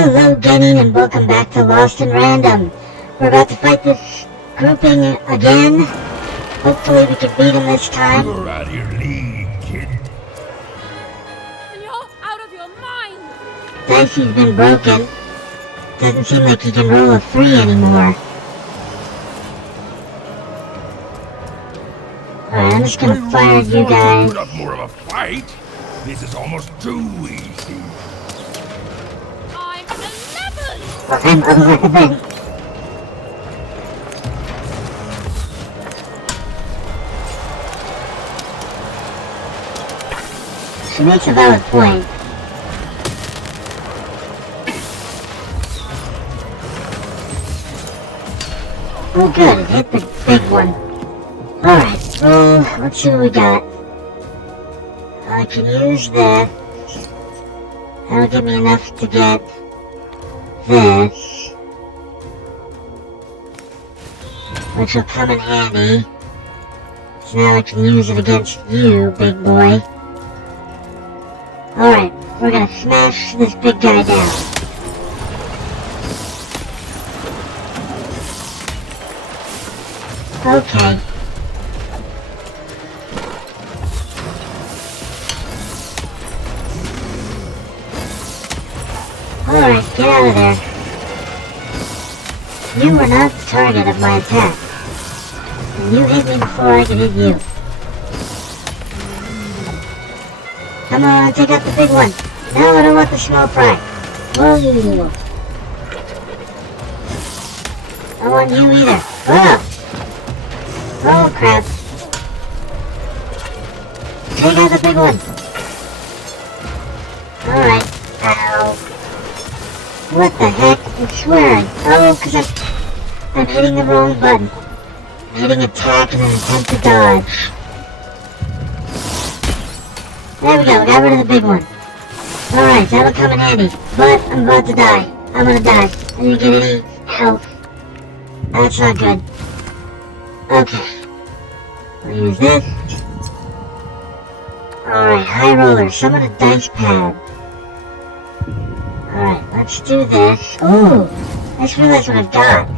Hello gaming and welcome back to Lost in Random. We're about to fight this grouping again. Hopefully we can beat him this time. You're out of your league, kid. And you're out of your mind! Dicey's been broken. Doesn't seem like he can roll a 3 anymore. Alright, I'm just gonna fire you guys. Put up more of a fight. This is almost too easy. I'm 11! I'm 11. She makes a valid point. Oh good, it hit the big one. Alright, so let's see what we got. I can use that. That'll give me enough to get this. Which will come in handy. So now I can use it against you, big boy. Alright, we're gonna smash this big guy down. Okay. Alright, get out of there. You were not the target of my attack. And you hit me before I could hit you. Come on, take out the big one. No, I don't want the small fry. Whoa. I don't want you either. Whoa. Oh crap. Take out the big one. Alright. Ow. What the heck? I'm swearing. Oh, because I'm hitting the wrong button. I'm hitting attack and then attempt to dodge. There we go, got rid of the big one. Alright, that'll come in handy. But I'm about to die. I'm gonna die. I didn't get any health. That's not good. Okay. I'll use this. Alright, high roller. Summon a dice pad. Alright, let's do this. Ooh! I just realized what I've got.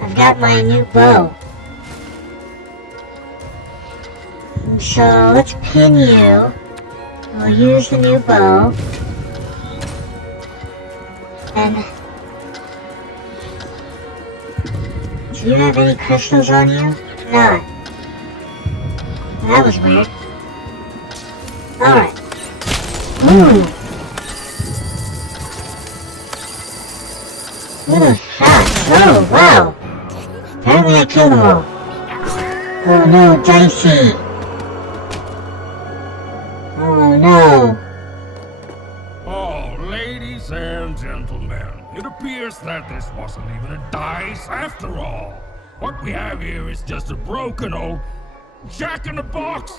I've got my new bow. So let's pin you. We'll use the new bow. And do you have any crystals on you? None. That was weird. Alright. Ooh! What a shot! Oh, wow! Apparently I killed them all. Oh no, Dicey! Oh no! Oh, ladies and gentlemen, it appears that this wasn't even a dice after all. What we have here is just a broken old jack-in-the-box.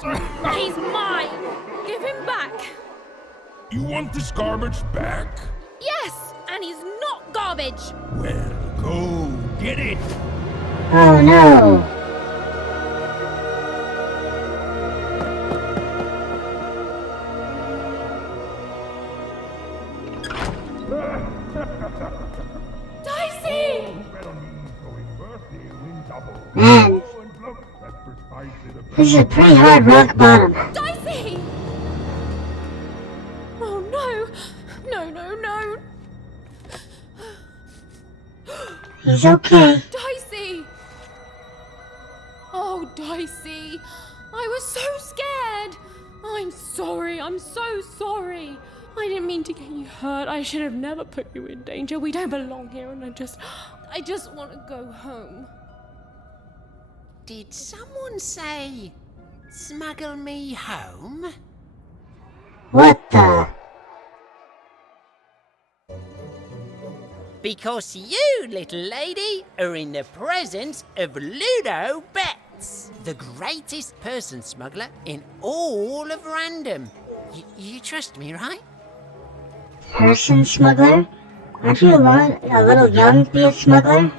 He's mine! Give him back! You want this garbage back? Yes! And he's not garbage! Well, go get it. Oh no! Dicey! Man, this is a pretty hard rock bottom. Dicey! Oh no! No. He's okay. Dicey! Oh, Dicey! I was so scared! I'm so sorry. I didn't mean to get you hurt. I should have never put you in danger. We don't belong here and I just want to go home. Did someone say, smuggle me home? What the? Because you, little lady, are in the presence of Ludo Betts, the greatest person smuggler in all of Random. You trust me, right? Person smuggler? Aren't you a little young to be a smuggler?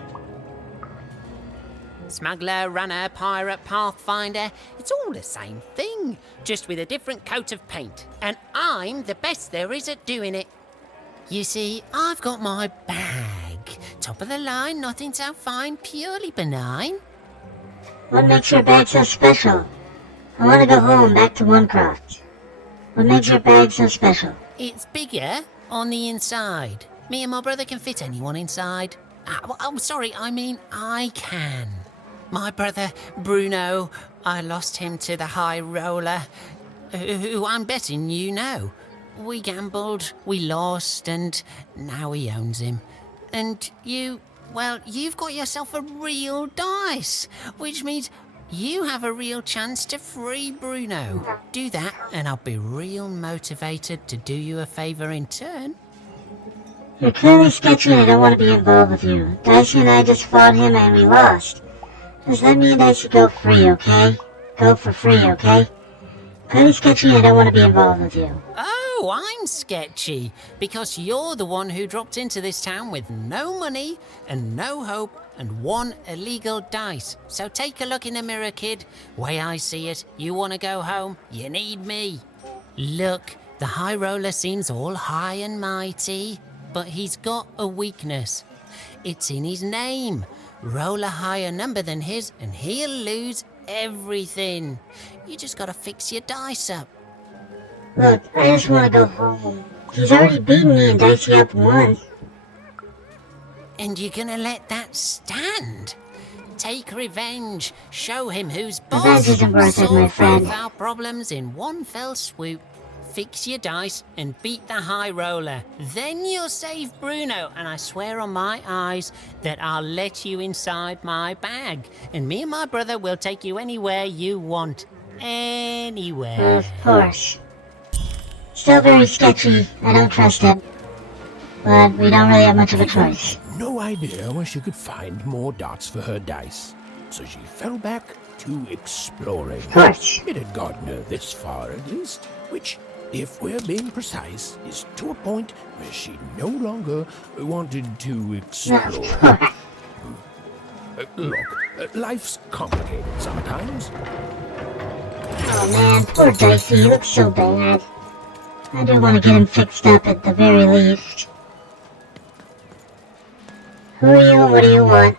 Smuggler, runner, pirate, pathfinder, it's all the same thing, just with a different coat of paint. And I'm the best there is at doing it. You see, I've got my bag. Top of the line, nothing so fine, purely benign. What makes your bag so special? I want to go home, back to Onecroft. What makes your bag so special? It's bigger on the inside. Me and my brother can fit anyone inside. Sorry, I mean I can. My brother, Bruno, I lost him to the High Roller, who I'm betting you know. We gambled, we lost, and now he owns him. And you, well, you've got yourself a real dice, which means you have a real chance to free Bruno. Do that, and I'll be real motivated to do you a favour in turn. You're clearly sketchy and I don't want to be involved with you. Dicey and I just fought him and we lost. Does that mean I should go free, okay? Go for free, okay? Clearly sketchy and I don't want to be involved with you. Oh, I'm sketchy, because you're the one who dropped into this town with no money and no hope and one illegal dice. So take a look in the mirror, kid. Way I see it, you want to go home, you need me. Look, the High Roller seems all high and mighty, but he's got a weakness. It's in his name. Roll a higher number than his and he'll lose everything. You just gotta fix your dice up. Look, I just want to go home. He's already beaten me and Dicey up once. And you're gonna let that stand? Take revenge. Show him who's boss. Revenge isn't worth it, my Solve friend. both our problems in one fell swoop. Fix your dice and beat the High Roller. Then you'll save Bruno, and I swear on my eyes that I'll let you inside my bag. And me and my brother will take you anywhere you want. Anywhere. Of course. Still very sketchy. I don't trust him. But we don't really have much of a choice. No idea where she could find more dots for her dice, so she fell back to exploring. Of course. It had gotten her this far at least, which, if we're being precise, is to a point where she no longer wanted to explore. Of course. Look, life's complicated sometimes. Oh man, poor Dicey, he looks so bad. I do want to get him fixed up at the very least. Who are you and what do you want?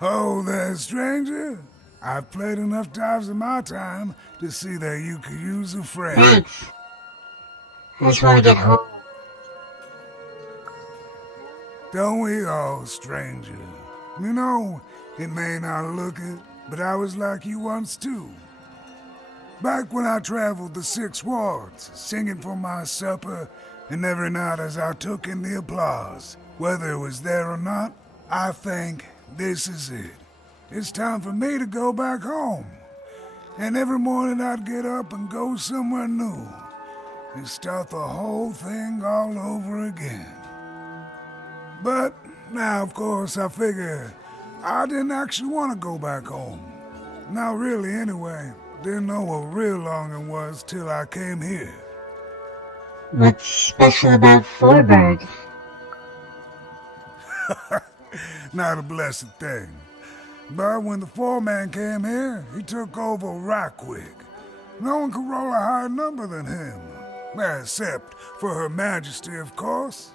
Oh, there, stranger. I've played enough times in my time to see that you could use a friend. Thanks. I just want to get home. Don't we all, stranger? You know, it may not look it, but I was like you once too. Back when I traveled the 6 wards, singing for my supper, and every night as I took in the applause, whether it was there or not, I think this is it. It's time for me to go back home. And every morning I'd get up and go somewhere new, and start the whole thing all over again. But now, of course, I figure I didn't actually want to go back home. Not really, anyway. Didn't know what real longing was till I came here. What's special about Foursburg? Not a blessed thing. But when the foreman came here, he took over right quick. No one could roll a higher number than him. Except for Her Majesty, of course.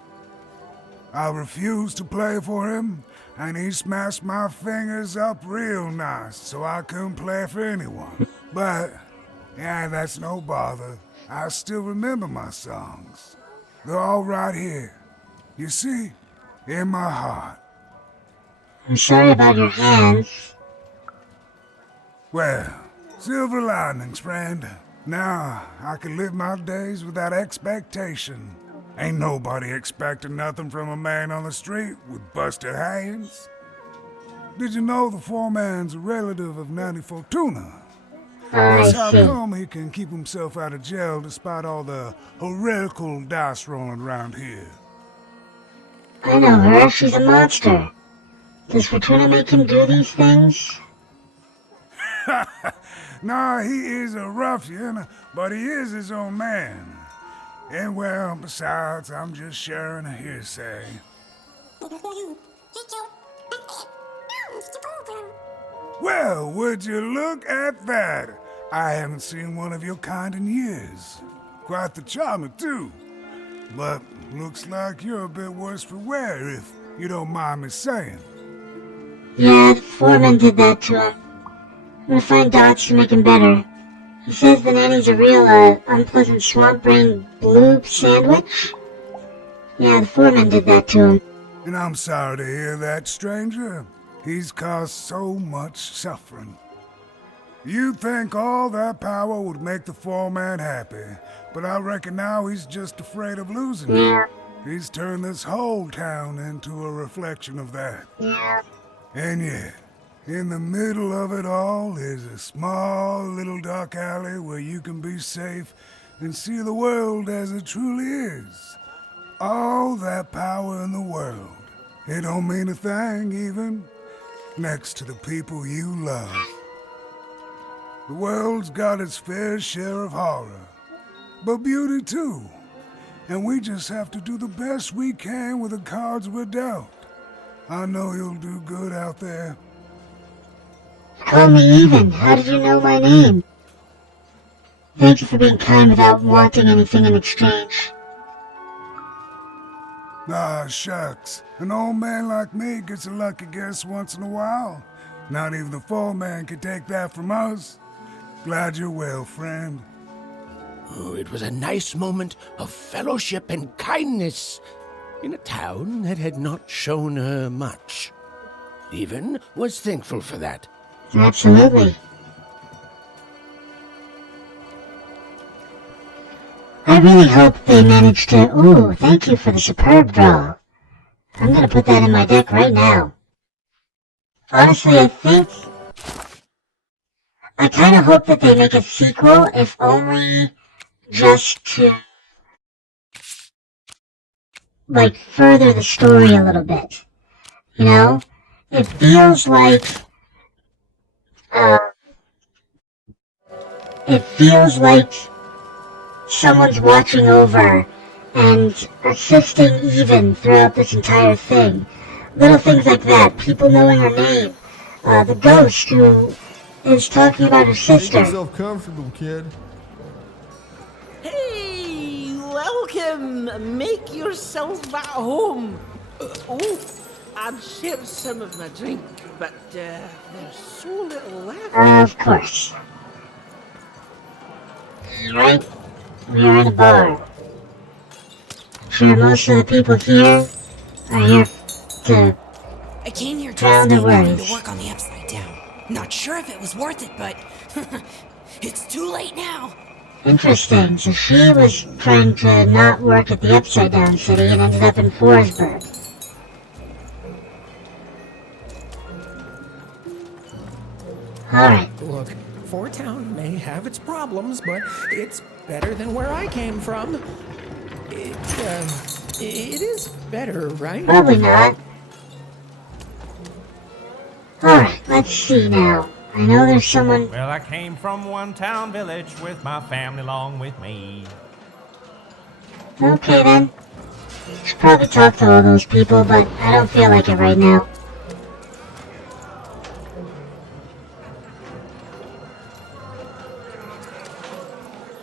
I refused to play for him, and he smashed my fingers up real nice so I couldn't play for anyone. But, yeah, that's no bother. I still remember my songs. They're all right here. You see, in my heart. I'm sorry about your hands. Well, silver linings, friend. Now, I can live my days without expectation. Ain't nobody expecting nothing from a man on the street with busted hands. Did you know the foreman's a relative of Nanny Fortuna? That's how see. come he can keep himself out of jail despite all the heretical dice rolling around here. I know her, she's a monster. Does Fortuna make him do these things? Nah, he is a ruffian, but he is his own man. And well, besides, I'm just sharing a hearsay. Well, would you look at that? I haven't seen one of your kind in years. Quite the charmer, too. But looks like you're a bit worse for wear, if you don't mind me saying. Yeah, the foreman did that to him. I'm gonna find Dodge to make him better. He says the nanny's a real, unpleasant swamp brain blue sandwich. Yeah, the foreman did that to him. And I'm sorry to hear that, stranger. He's caused so much suffering. You'd think all that power would make the foreman happy, but I reckon now he's just afraid of losing it. He's turned this whole town into a reflection of that. And yet, in the middle of it all is a small little dark alley where you can be safe and see the world as it truly is. All that power in the world. It don't mean a thing, even, next to the people you love. The world's got its fair share of horror, but beauty too. And we just have to do the best we can with the cards we're dealt. I know you'll do good out there. Call me even. How did you know my name? Thank you for being kind without wanting anything in exchange. Ah, shucks. An old man like me gets a lucky guess once in a while. Not even the foreman can take that from us. Glad you're well, friend. Oh, it was a nice moment of fellowship and kindness in a town that had not shown her much. Even was thankful for that. Absolutely. I really hope they manage to... Ooh, thank you for the superb draw. I'm gonna put that in my deck right now. Honestly, I kinda hope that they make a sequel, if only just to, like, further the story a little bit. You know? It feels like... It feels like someone's watching over and assisting even throughout this entire thing. Little things like that. People knowing her name. The ghost who is talking about her sister. Make yourself comfortable, kid. Hey, welcome. Make yourself at home. Oh, I'd share some of my drink, but there's so little left. Of course. Right? We are in a bar. I'm sure most of the people here are here to I came here drown dressed their in ready worries. to work on the upside down. Not sure if it was worth it, but it's too late now. Interesting. So she was trying to not work at the Upside Down City and ended up in Foursburg. Alright. Look, Four Town may have its problems, but it's better than where I came from. It is better, right? Probably not. Alright, let's see now. I know there's someone... Well, I came from one town village with my family along with me. Okay then. Should probably talk to all those people, but I don't feel like it right now.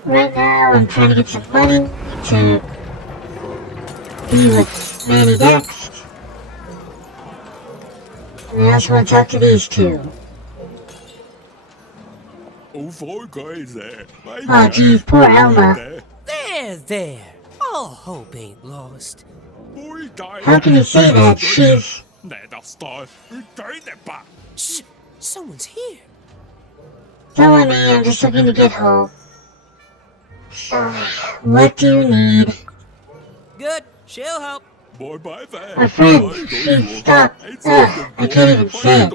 Right now, I'm trying to get some money to be with Manny next. And I also want to talk to these two. Oh geez, poor Alma. There. All hope ain't lost. How can you say that? She's... Shh, someone's here. Don't let me, I'm just looking to get home. What do you need? Good, she'll help. My friend, she stopped. I can't even say it.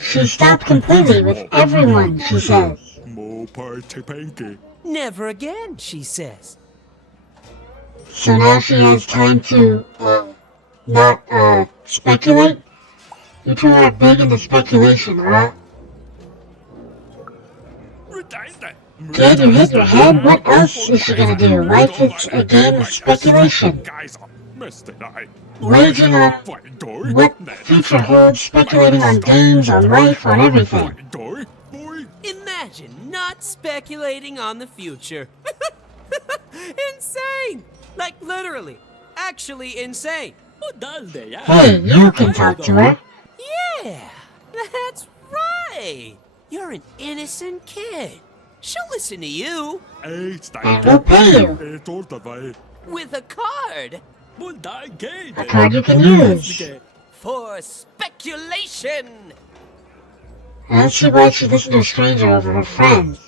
She stopped completely with everyone, she says. Never again, she says. So now she has time to, not, speculate? You two are big into speculation, huh? Did you hit your head? What else is she gonna do? Life is a game of speculation. Waging on what the future holds, speculating on games, on life, on everything. In that Imagine not speculating on the future. Insane! Like literally, actually insane. Hey, you can talk to her. Yeah, that's right. You're an innocent kid. She'll listen to you. And we'll pay you. With a card. A card you can use. For speculation. I don't see why she'd listen to a stranger over her friends.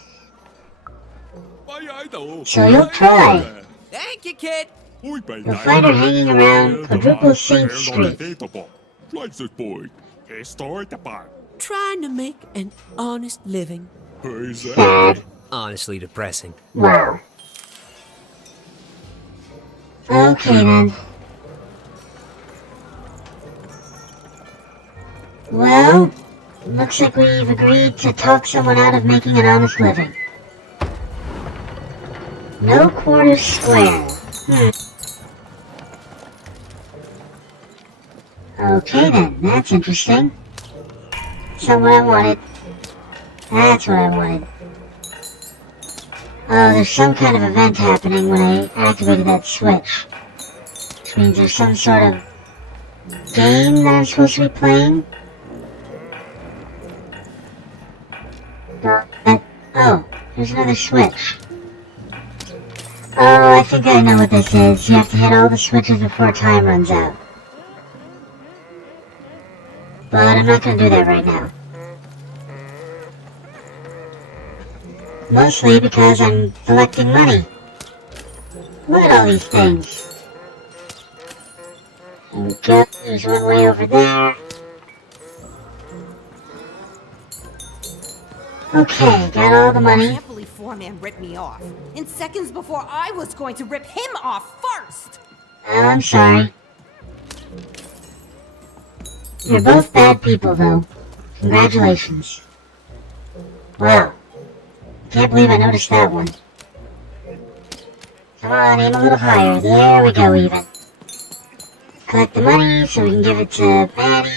So you'll try. Thank you, kid. You'll find her hanging around Quadruple Saint Street. Trying to make an honest living. Sad. Honestly depressing. Wow. Okay then. Well, looks like we've agreed to talk someone out of making an honest living. No quarter square. Okay then, that's interesting. So what I wanted. That's what I wanted. Oh, there's some kind of event happening when I activated that switch. Which means there's some sort of game that I'm supposed to be playing. Oh, there's another switch. Oh, I think I know what this is. You have to hit all the switches before time runs out. But I'm not gonna do that right now. Mostly because I'm collecting money. Look at all these things. Okay, there's one way over there. Okay, got all the money. I can't believe Foreman ripped me off. In seconds before I was going to rip him off first! Oh, I'm sorry. You're both bad people, though. Congratulations. Wow. Can't believe I noticed that one. Come on, aim a little higher. There we go, even. Collect the money so we can give it to Maddie.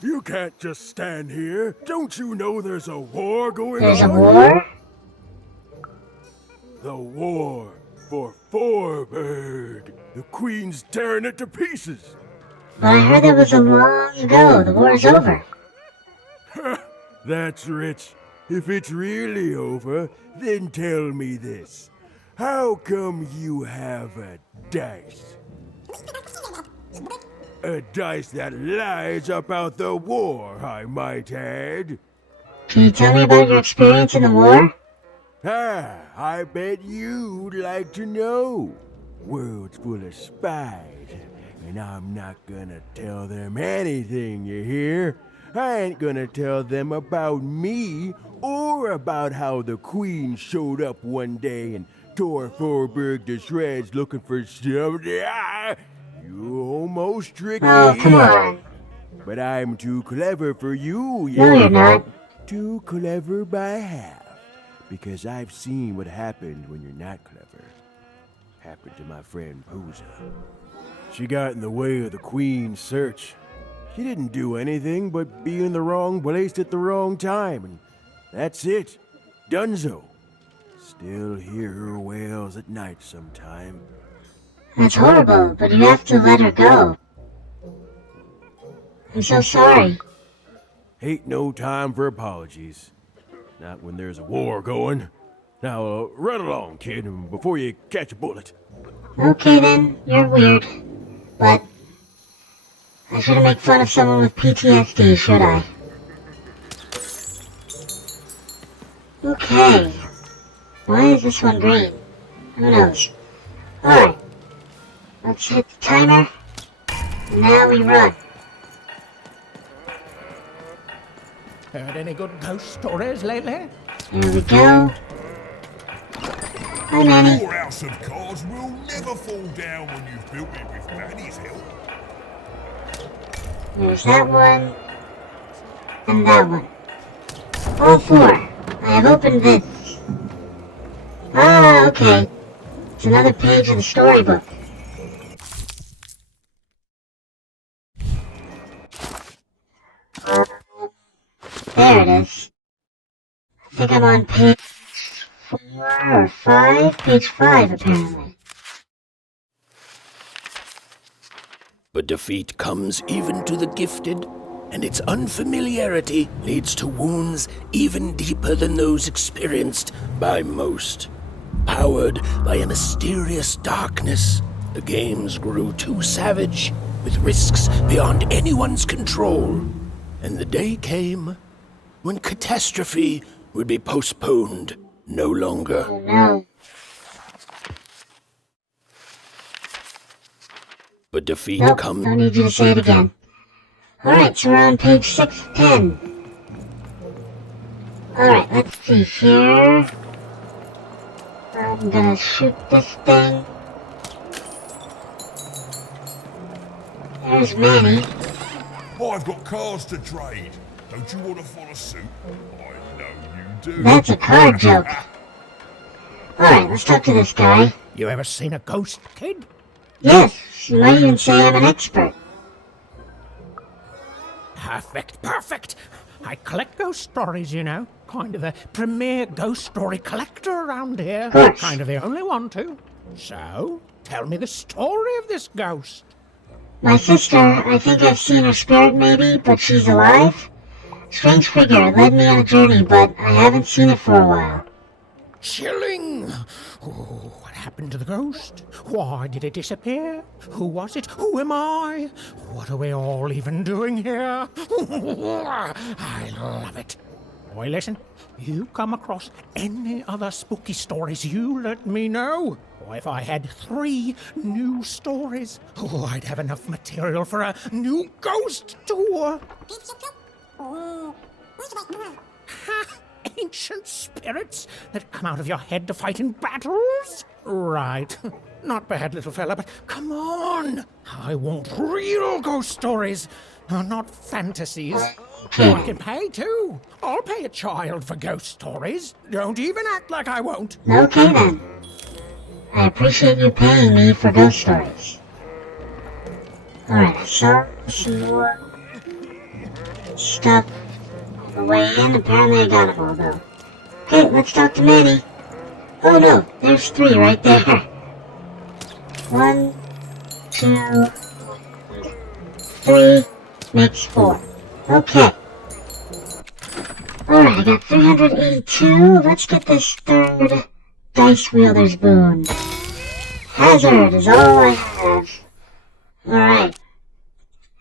You can't just stand here. Don't you know there's a war going on? There's a war? The war for Foursburg. The Queen's tearing it to pieces. But I heard that was a long ago. The war's over. That's rich. If it's really over, then tell me this. How come you have a dice? A dice that lies about the war, I might add. Can you tell me about your experience in the war? I bet you'd like to know. World's full of spies, and I'm not gonna tell them anything, you hear? I ain't gonna tell them about me, or about how the Queen showed up one day and tore Foursburg to shreds looking for something. You almost tricked me. Oh, come on. But I'm too clever for you, No, you're not. Too clever by half. Because I've seen what happened when you're not clever. Happened to my friend Pooza. She got in the way of the Queen's search. She didn't do anything but be in the wrong place at the wrong time, and that's it. Dunzo. Still hear her wails at night sometime. That's horrible, but you have to let her go. I'm so sorry. Ain't no time for apologies. Not when there's a war going. Now, run along, kid, before you catch a bullet. Okay then, you're weird. But I shouldn't make fun of someone with PTSD, should I? Okay. Why is this one green? Who knows? Alright. Let's hit the timer. And now we run. Heard any good ghost stories lately? Here we go. Hi, Manny. Your house of cards will never fall down when you've built it with Manny's help. There's that one. And that one. All four. I have opened this. Ah, okay. It's another page of the storybook. There it is. I think I'm on page 4 or 5? Page 5, apparently. But defeat comes even to the gifted, and its unfamiliarity leads to wounds even deeper than those experienced by most. Powered by a mysterious darkness, the games grew too savage, with risks beyond anyone's control. And the day came when catastrophe would be postponed no longer. Oh no. But defeat Nope, comes... don't need you to say it again. Alright, so we're on page 610. Alright, let's see here. I'm gonna shoot this thing. There's Manny. I've got cars to trade. Don't you want to follow suit? I know you do. That's a card joke. Alright, let's talk to this guy. You ever seen a ghost, kid? Yes, you might even say I'm an expert. Perfect. I collect ghost stories, you know. Kind of the premier ghost story collector around here. Of course. Kind of the only one, too. So, tell me the story of this ghost. My sister, I think I've seen her spirit maybe, but she's alive. Strange figure, led me on a journey, but I haven't seen it for a while. Chilling. Oh, what happened to the ghost? Why did it disappear? Who was it? Who am I? What are we all even doing here? I love it. Boy, listen, you come across any other spooky stories, you let me know. Or if I had 3 new stories, I'd have enough material for a new ghost tour. Ancient spirits that come out of your head to fight in battles? Right. Not bad, little fella, but come on. I want real ghost stories, not fantasies. I can pay, too. I'll pay a child for ghost stories. Don't even act like I won't. Okay then. I appreciate you paying me for ghost stories. Alright, so some more stuff on the way in. Apparently I got it all though. Okay, let's talk to Manny. Oh no, there's 3 right there. 1, 2, 3, makes 4. Okay. Alright, I got 382. Let's get this 3rd Dice Wielder's boon. Hazard is all I have. Alright.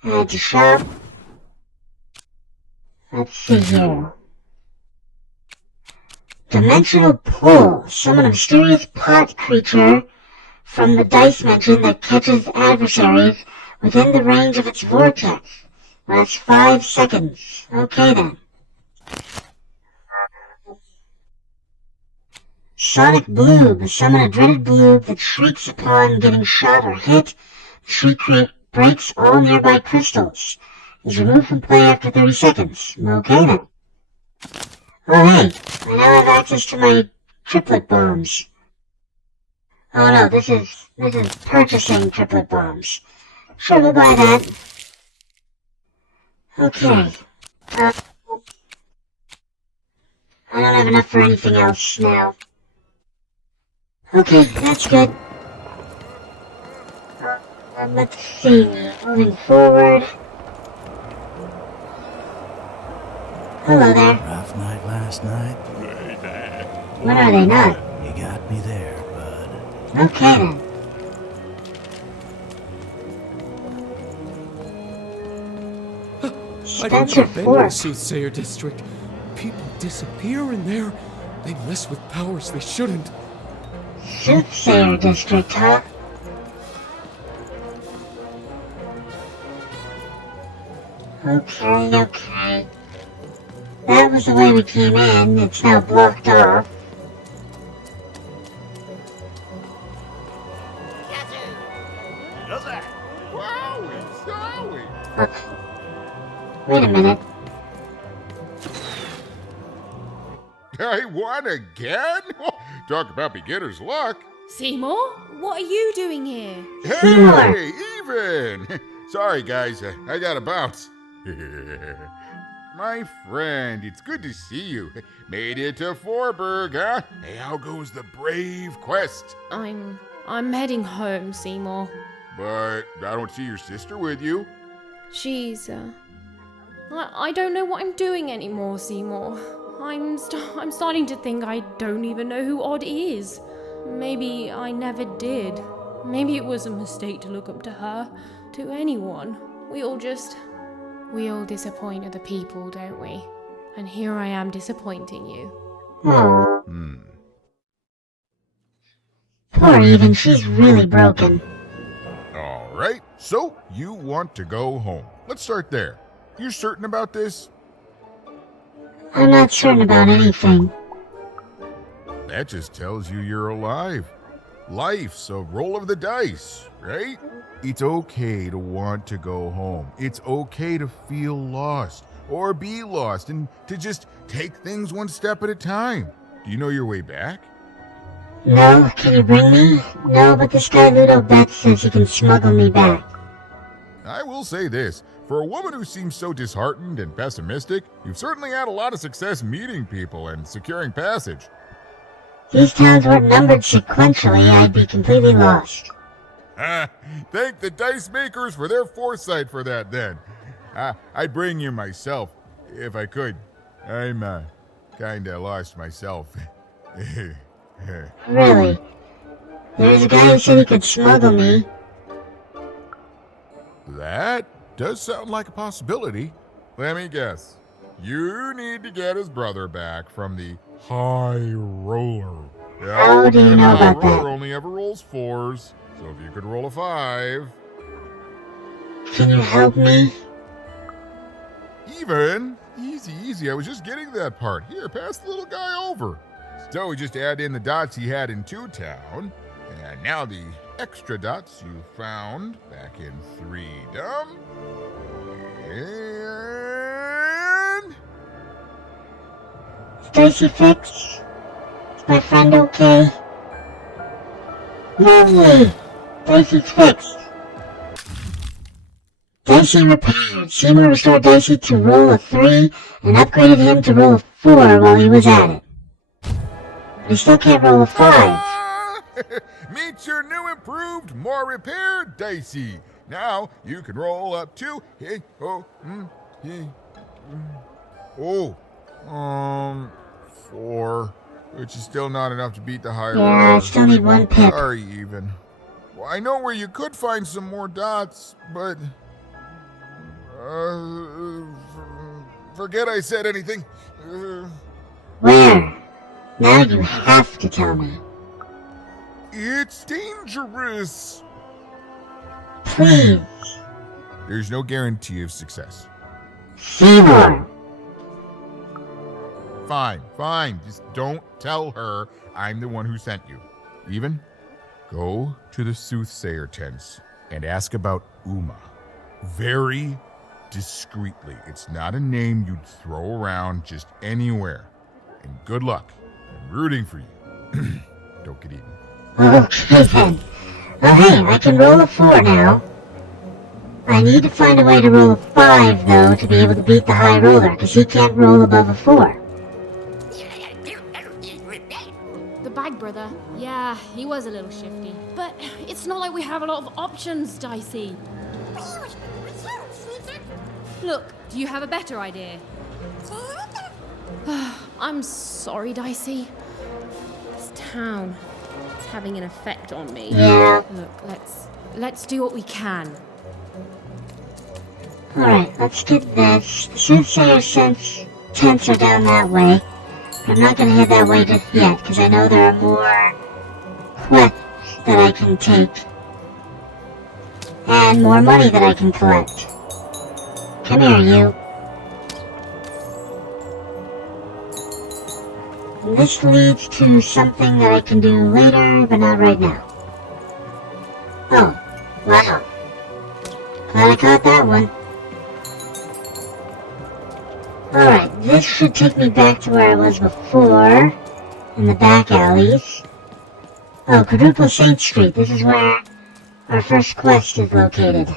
Add to shop. Let's see here. Dimensional Pull. Summon a mysterious pot creature from the dice mention that catches adversaries within the range of its vortex. That's 5 seconds. Okay then. Sonic Bloob. Summon a dreaded bloob that shrieks upon getting shot or hit. The shriek breaks all nearby crystals. Is removed from play after 30 seconds. Okay then. Oh hey, I now have access to my triplet bombs. Oh no, this is purchasing triplet bombs. Sure, we'll buy that. Okay. I don't have enough for anything else now. Okay, that's good. Let's see, moving forward. Hello there. Rough night last night. When are they not? You got me there, bud. Okay then. Spencer Fork. Soothsayer District. People disappear in there. They mess with powers they shouldn't. Soothsayer District, huh? Okay. That was the way we came in. It's now blocked off. Wait a minute. I won again? Talk about beginner's luck. Seymour, what are you doing here? Hey, even! Sorry, guys, I gotta bounce. my friend, it's good to see you. Made it to Foursburg, huh? Hey, how goes the brave quest? I'm heading home, Seymour. But I don't see your sister with you. She's, I don't know what I'm doing anymore, Seymour. I'm starting to think I don't even know who Odd is. Maybe I never did. Maybe it was a mistake to look up to her, to anyone. We all disappoint other people, don't we? And here I am disappointing you. Poor Eden, she's really broken. All right, so you want to go home. Let's start there. You certain about this? I'm not certain about anything. That just tells you you're alive. Life's a roll of the dice, right? It's okay to want to go home. It's okay to feel lost or be lost and to just take things one step at a time. Do you know your way back? No, can you bring me? No, but this guy Ludo Bet says he can smuggle me back. I will say this. For a woman who seems so disheartened and pessimistic, you've certainly had a lot of success meeting people and securing passage. These towns weren't numbered sequentially, I'd be completely lost. Thank the dice makers for their foresight for that, then. I'd bring you myself, if I could. I'm, kinda lost myself. Really? There's a guy who said he could smuggle me. That does sound like a possibility. Let me guess. You need to get his brother back from the High Roller. How do you know about that? Roller only ever rolls 4s, so if you could roll a 5... Can you help me? Even? Easy. I was just getting that part. Here, pass the little guy over. So we just add in the dots he had in 2-Town, and now the extra dots you found back in 3-Dom. And... Is Daisy fixed? Is my friend okay? Yay! Daisy's fixed. Daisy repaired. Seymour restored Daisy to roll a 3 and upgraded him to roll a 4 while he was at it. But he still can't roll a 5. Meet your new improved, more repaired Daisy. Now you can roll up to 4, which is still not enough to beat the high roll. Yeah, I still need 1 pip. Sorry, even. Well, I know where you could find some more dots, but forget I said anything. Where? Now you have to tell me. It's dangerous. Please. There's no guarantee of success. Seymour. Fine. Just don't tell her I'm the one who sent you. Even, go to the soothsayer tents and ask about Uma. Very discreetly. It's not a name you'd throw around just anywhere. And good luck. I'm rooting for you. Don't get eaten. Okay then. Oh hey, I can roll a 4 now. I need to find a way to roll a 5 though to be able to beat the high roller, because he can't roll above a 4. The bag brother, yeah, he was a little shifty. But it's not like we have a lot of options, Dicey. Look, do you have a better idea? I'm sorry, Dicey. This town is having an effect on me. Yeah. Look, let's do what we can. Alright, let's get this. The soothsayer tents are down that way. I'm not gonna head that way just yet, because I know there are more quests that I can take. And more money that I can collect. Come here, you. And this leads to something that I can do later, but not right now. Oh, wow. Glad I caught that one. Alright, this should take me back to where I was before, in the back alleys. Oh, Quadruple Saint Street, this is where our first quest is located.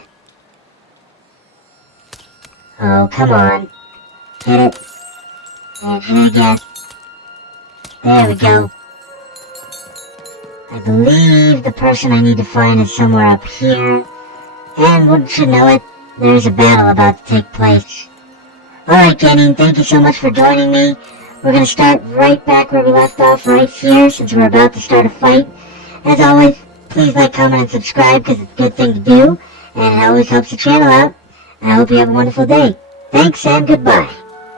Oh, come on. Hit it. And here again. There we go. I believe the person I need to find is somewhere up here. And wouldn't you know it, there's a battle about to take place. Alright, Kenny, thank you so much for joining me. We're going to start right back where we left off right here, since we're about to start a fight. As always, please like, comment, and subscribe, because it's a good thing to do, and it always helps the channel out. And I hope you have a wonderful day. Thanks, and goodbye.